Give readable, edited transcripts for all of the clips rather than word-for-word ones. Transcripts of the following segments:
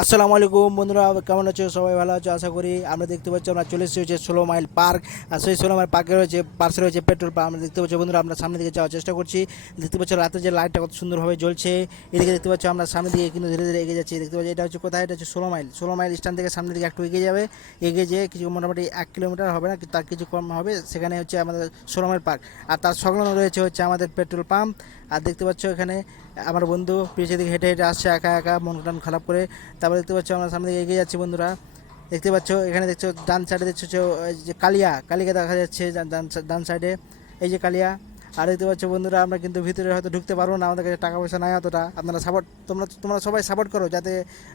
আসসালামু আলাইকুম বন্ধুরা, কেমন আছো? সবাই ভালো আছো আশা করি। আমরা দেখতে পাচ্ছি আমরা চলে এসেছি হচ্ছে 16 মাইল পার্ক। আর সেই 16 মাইল পার্কে রয়েছে পাশে রয়েছে পেট্রোল পাম্প। আমরা দেখতে পাচ্ছি বন্ধুরা, আমরা সামনের দিকে যাওয়ার চেষ্টা করছি। দেখতে পাচ্ছি রাতে যে লাইটটা কত সুন্দরভাবে জ্বলছে। এদিকে দেখতে পাচ্ছি আমরা সামনের দিকে কিন্তু ধীরে ধীরে এগিয়ে যাচ্ছি। দেখতে পাচ্ছি এটা হচ্ছে কোথায়, এটা হচ্ছে 16 মাইল। 16 মাইল স্ট্যান্ড থেকে সামনের দিকে একটু এগিয়ে যাবে, এগিয়ে যেয়ে কিছু মোটামুটি 1 কিলোমিটার হবে না, তার কিছু কম হবে, সেখানে হচ্ছে আমাদের 16 মাইল পার্ক। আর তার সংলগ্ন রয়েছে হচ্ছে আমাদের পেট্রোল পাম্প। আর দেখতে পাচ্ছ এখানে আমার বন্ধু পিছিয়ে দিকে হেঁটে হেঁটে আসছে একা একা, মন টান খারাপ করে। তারপরে দেখতে পাচ্ছ আমরা সামনে দিকে এগিয়ে যাচ্ছি বন্ধুরা। দেখতে পাচ্ছ এখানে দেখছো ডান সাইডে দেখছো যে কালিকা দেখা যাচ্ছে ডান সাইডে, এই যে কালিয়া। আর দেখতে পাচ্ছ বন্ধুরা, আমরা কিন্তু ভিতরে হয়তো ঢুকতে পারবো না, আমাদের কাছে টাকা পয়সা নাই অতটা। আপনারা সাপোর্ট, তোমরা সবাই সাপোর্ট করো যাতে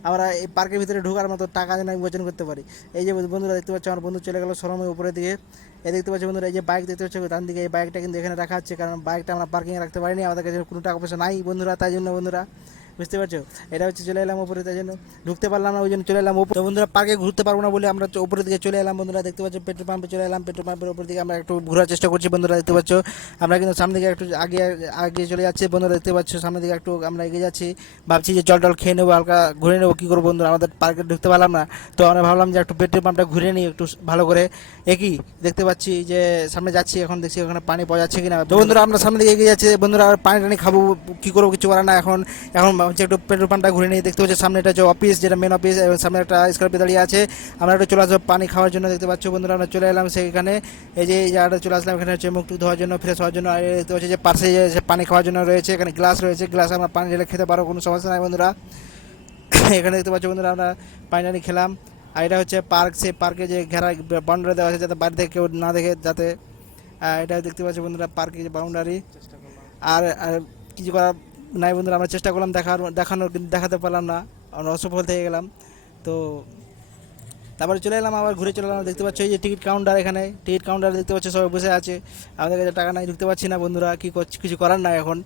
আমরা এই পার্কের ভিতরে ঢোকার মতো টাকা যেন আমি উপার্জন করতে পারি। এই যে বন্ধুরা দেখতে পাচ্ছ আমার বন্ধু চলে গেল শোরুমের উপরের দিকে। এই দেখতে পাচ্ছ বন্ধুরা, এই যে বাইক দেখতে পাচ্ছ ডান দিকে, এই বাইকটা কিন্তু এখানে রাখা হচ্ছে, কারণ বাইকটা আমরা পার্কিংয়ে রাখতে পারিনি, আমাদের কাছে কোনো টাকা পয়সা নাই বন্ধুরা, তাই জন্য বন্ধুরা, বুঝতে পারছো। এটা হচ্ছে চলে এলাম উপরে, তাই জন্য ঢুকতে পারলাম না, ওই জন্য চলে এলাম উপরে। তো বন্ধুরা পার্কে ঘুরতে পারবো না বলে আমরা উপরের দিকে চলে এলাম বন্ধুরা। দেখতে পাচ্ছ পেট্রোল পাম্পে চলে এলাম, পেট্রোল পাম্পের উপর দিকে আমরা একটু ঘোরার চেষ্টা করছি বন্ধুরা। দেখতে পাচ্ছ আমরা কিন্তু সামনে দিকে একটু আগে আগে চলে যাচ্ছি বন্ধুরা। দেখতে পাচ্ছ সামনের দিকে একটু আমরা এগিয়ে যাচ্ছি, ভাবছি যে জল টল খেয়ে নেবো, হালকা ঘুরে নেবো। কী করবো বন্ধুরা, আমাদের পার্কে ঢুকতে পারলাম না, তো আমরা ভাবলাম যে একটু পেট্রোল পাম্পটা ঘুরে নিই একটু ভালো করে। একই দেখতে পাচ্ছি যে সামনে যাচ্ছি, এখন দেখছি ওখানে পানি পাওয়া যাচ্ছে কিনা। তো বন্ধুরা আমরা সামনে দিকে এগিয়ে যাচ্ছি বন্ধুরা, আর পানি টানি খাবো, কী করবো কিছু করার না। এখন এখন ভাবছি একটু পেট্রোল পাম্পটা ঘুরে নিই। দেখতে পাচ্ছি সামনে এটা যে অফিস, যেটা মেন অফিস, সামনে একটা স্কর্পিও দাঁড়িয়ে আছে। আমরা একটু চলে আসবো পানি খাওয়ার জন্য। দেখতে পাচ্ছ বন্ধুরা আমরা চলে এলাম সেইখানে, এই যে এই জায়গাটা চলে আসলাম, এখানে হচ্ছে মুখ টুক ধোয়ার জন্য, ফ্রেশ হওয়ার জন্য। আর দেখতে পাচ্ছি যে পাশে যে পানি খাওয়ার জন্য রয়েছে, এখানে গ্লাস রয়েছে, গ্লাসে আমরা পানি ঢেলে খেতে পারো, কোনো সমস্যা নাই বন্ধুরা। এখানে দেখতে পাচ্ছ বন্ধুরা আমরা পানি টানি খেলাম। আর এটা হচ্ছে পার্ক, সেই পার্কে যে ঘেরা বাউন্ডারি দেওয়া আছে যাতে বাইরে থেকে কেউ না দেখে, যাতে এটা দেখতে পাচ্ছি বন্ধুরা পার্কের যে বাউন্ডারি। আর কিছু করার নাই বন্ধুরা, আমরা চেষ্টা করলাম দেখানোর, কিন্তু দেখাতে পারলাম না, আমরা অসফল থেকে গেলাম। তো তারপরে চলে এলাম, আবার ঘুরে চলে এলাম। দেখতে পাচ্ছ এই যে টিকিট কাউন্টার, এখানে টিকিট কাউন্টার দেখতে পাচ্ছ সবাই বসে আছে, আমাদের কাছে টাকা নাই, ঢুকতে পারছি না বন্ধুরা, কী করছি, কিছু করার নাই এখন।